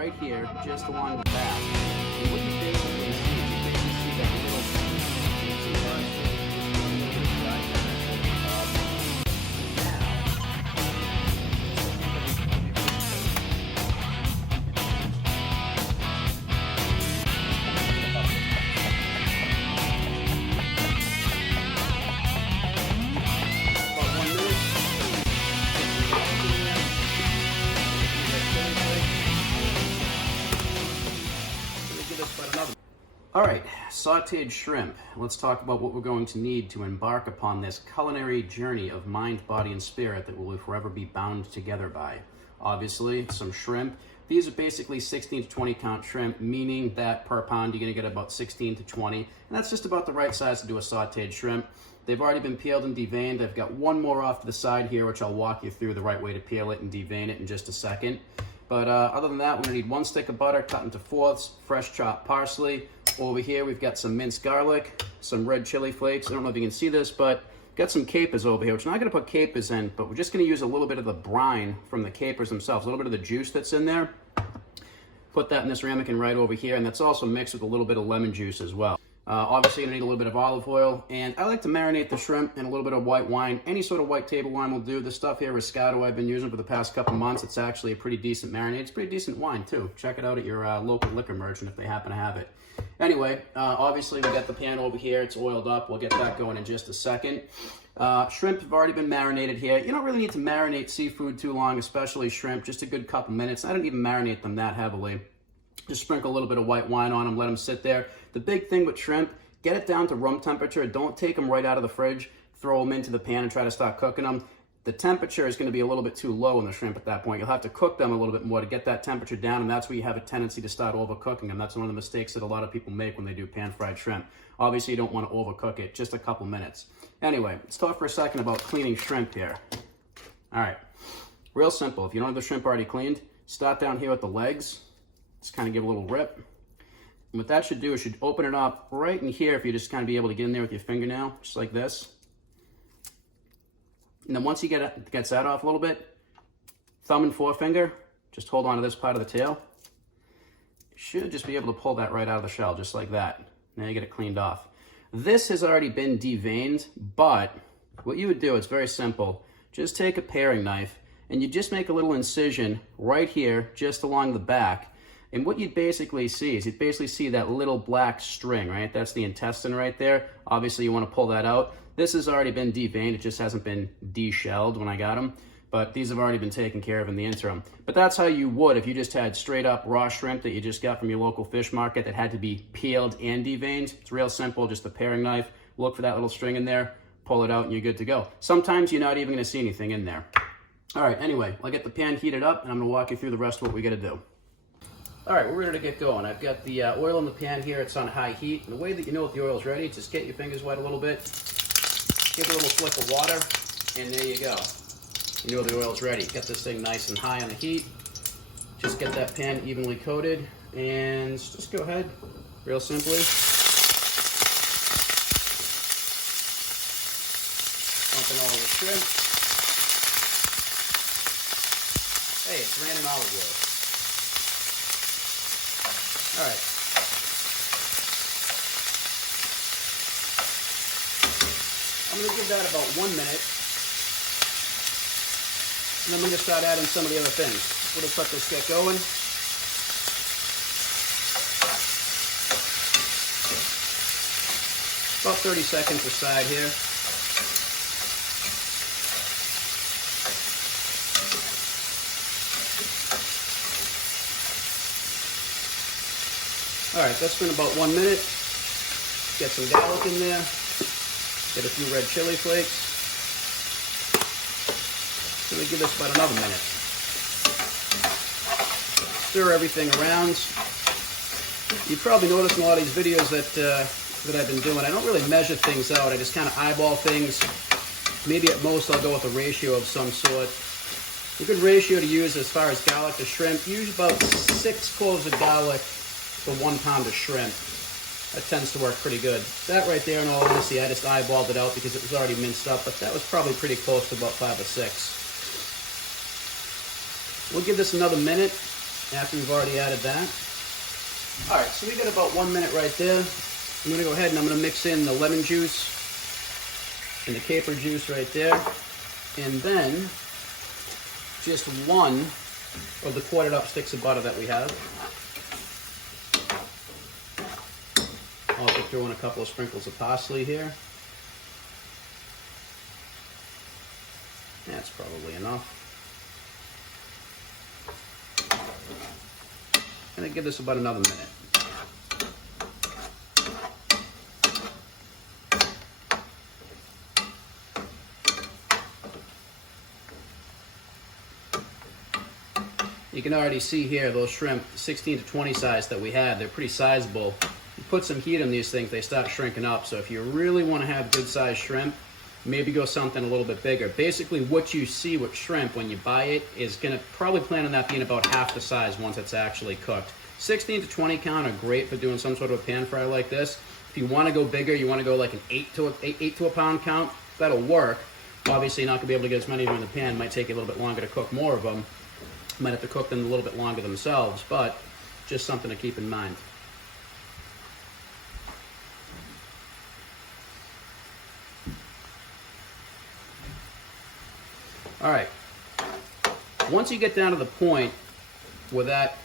right here, just along the back. And what you basically see is you basically see that little All right, sautéed shrimp. Let's talk about what we're going to need to embark upon this culinary journey of mind, body, and spirit that we will forever be bound together by. Obviously, some shrimp. These are basically 16 to 20 count shrimp, meaning that per pound you're gonna get about 16 to 20, and that's just about the right size to do a sautéed shrimp. They've already been peeled and deveined. I've got one more off to the side here, which I'll walk you through the right way to peel it and devein it in just a second. But other than that, we're gonna need 1 stick of butter cut into fourths, fresh chopped parsley. Over here, we've got some minced garlic, some red chili flakes. I don't know if you can see this, but got some capers over here, which we're not gonna put capers in, but we're just gonna use a little bit of the brine from the capers themselves, a little bit of the juice that's in there. Put that in this ramekin right over here, and that's also mixed with a little bit of lemon juice as well. Obviously, you're gonna need a little bit of olive oil, and I like to marinate the shrimp in a little bit of white wine. Any sort of white table wine will do. This stuff here, Riscato, I've been using for the past couple months. It's actually a pretty decent marinade. It's pretty decent wine, too. Check it out at your local liquor merchant if they happen to have it. Anyway, obviously, we got the pan over here. It's oiled up. We'll get that going in just a second. Shrimp have already been marinated here. You don't really need to marinate seafood too long, especially shrimp, just a good couple minutes. I don't even marinate them that heavily. Just sprinkle a little bit of white wine on them, let them sit there. The big thing with shrimp, get it down to room temperature. Don't take them right out of the fridge, throw them into the pan and try to start cooking them. The temperature is going to be a little bit too low in the shrimp at that point. You'll have to cook them a little bit more to get that temperature down, and that's where you have a tendency to start overcooking them. That's one of the mistakes that a lot of people make when they do pan-fried shrimp. Obviously, you don't want to overcook it, just a couple minutes. Anyway, let's talk for a second about cleaning shrimp here. All right, real simple. If you don't have the shrimp already cleaned, start down here with the legs. Just kind of give a little rip. And what that should do is should open it up right in here if you just kind of be able to get in there with your fingernail, just like this. And then once you gets that off a little bit, thumb and forefinger, just hold on to this part of the tail. You should just be able to pull that right out of the shell, just like that. Now you get it cleaned off. This has already been deveined, but what you would do, it's very simple. Just take a paring knife and you just make a little incision right here, just along the back. And what you'd basically see is you'd basically see that little black string, right? That's the intestine right there. Obviously, you want to pull that out. This has already been deveined. It just hasn't been deshelled when I got them. But these have already been taken care of in the interim. But that's how you would if you just had straight up raw shrimp that you just got from your local fish market that had to be peeled and deveined. It's real simple, just a paring knife. Look for that little string in there, pull it out, and you're good to go. Sometimes you're not even going to see anything in there. All right, anyway, I'll get the pan heated up, and I'm going to walk you through the rest of what we got to do. All right, we're ready to get going. I've got the oil in the pan here. It's on high heat. And the way that you know if the oil's ready, just get your fingers wet a little bit, give it a little flick of water, and there you go. You know the oil's ready. Get this thing nice and high on the heat. Just get that pan evenly coated, and just go ahead, real simply. Dump in all the shrimp. Hey, it's raining olive oil. All right. I'm going to give that about 1 minute. And then I'm going to start adding some of the other things. We'll just let this get going. About 30 seconds aside here. All right, that's been about 1 minute. Get some garlic in there. Get a few red chili flakes. So we give this about another minute. Stir everything around. You've probably noticed in a lot of these videos that I've been doing, I don't really measure things out. I just kind of eyeball things. Maybe at most I'll go with a ratio of some sort. A good ratio to use as far as garlic to shrimp, use about 6 cloves of garlic for 1 pound of shrimp. That tends to work pretty good. That right there, in all honesty, I just eyeballed it out because it was already minced up, but that was probably pretty close to about 5 or 6. We'll give this another minute, after we've already added that. All right, so we got about 1 minute right there. I'm gonna go ahead and I'm gonna mix in the lemon juice and the caper juice right there. And then just one of the quartered up sticks of butter that we have. Also throw in a couple of sprinkles of parsley here. That's probably enough. And then give this about another minute. You can already see here those shrimp, 16 to 20 size that we had, they're pretty sizable. You put some heat on these things, they start shrinking up. So if you really want to have good sized shrimp, maybe go something a little bit bigger. Basically what you see with shrimp when you buy it is going to probably plan on that being about half the size once it's actually cooked. 16 to 20 count are great for doing some sort of a pan fry like this. If you want to go bigger, you want to go like an 8 to a pound count, that'll work. Obviously you're not going to be able to get as many of them in the pan. It might take you a little bit longer to cook more of them. Might have to cook them a little bit longer themselves, but just something to keep in mind. All right, once you get down to the point where that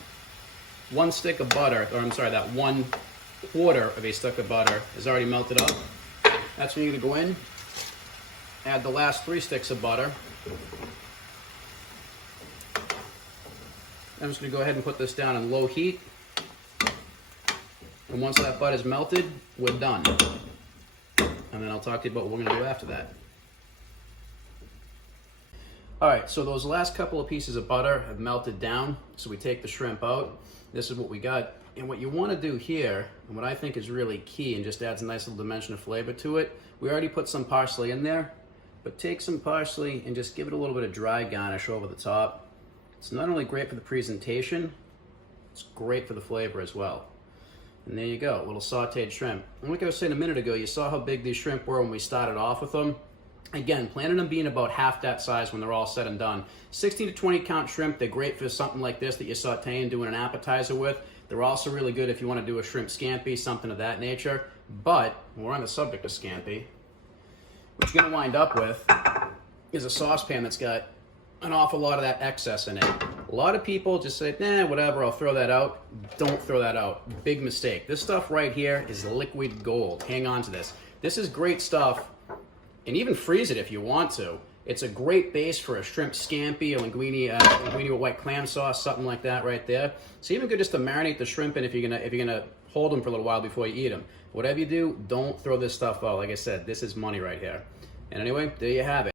one stick of butter, or I'm sorry, that 1/4 of a stick of butter is already melted up, that's when you're gonna go in, add the last 3 sticks of butter. I'm just going to go ahead and put this down on low heat. And once that butter's melted, we're done. And then I'll talk to you about what we're going to do after that. All right, so those last couple of pieces of butter have melted down. So we take the shrimp out. This is what we got. And what you want to do here, and what I think is really key and just adds a nice little dimension of flavor to it, we already put some parsley in there, but take some parsley and just give it a little bit of dry garnish over the top. It's not only great for the presentation, it's great for the flavor as well. And there you go, a little sauteed shrimp. And like I was saying a minute ago, you saw how big these shrimp were when we started off with them. Again, planning on being about half that size when they're all said and done. 16 to 20 count shrimp, they're great for something like this that you're sauteing, doing an appetizer with. They're also really good if you want to do a shrimp scampi, something of that nature. But, we're on the subject of scampi, what you're going to wind up with is a saucepan that's got an awful lot of that excess in it. A lot of people just say, nah, whatever, I'll throw that out. Don't throw that out. Big mistake. This stuff right here is liquid gold. Hang on to this. This is great stuff, and even freeze it if you want to. It's a great base for a shrimp scampi, a linguine with white clam sauce, something like that right there. It's even good just to marinate the shrimp in if you're gonna hold them for a little while before you eat them. Whatever you do, don't throw this stuff out. Like I said, this is money right here. And anyway, there you have it.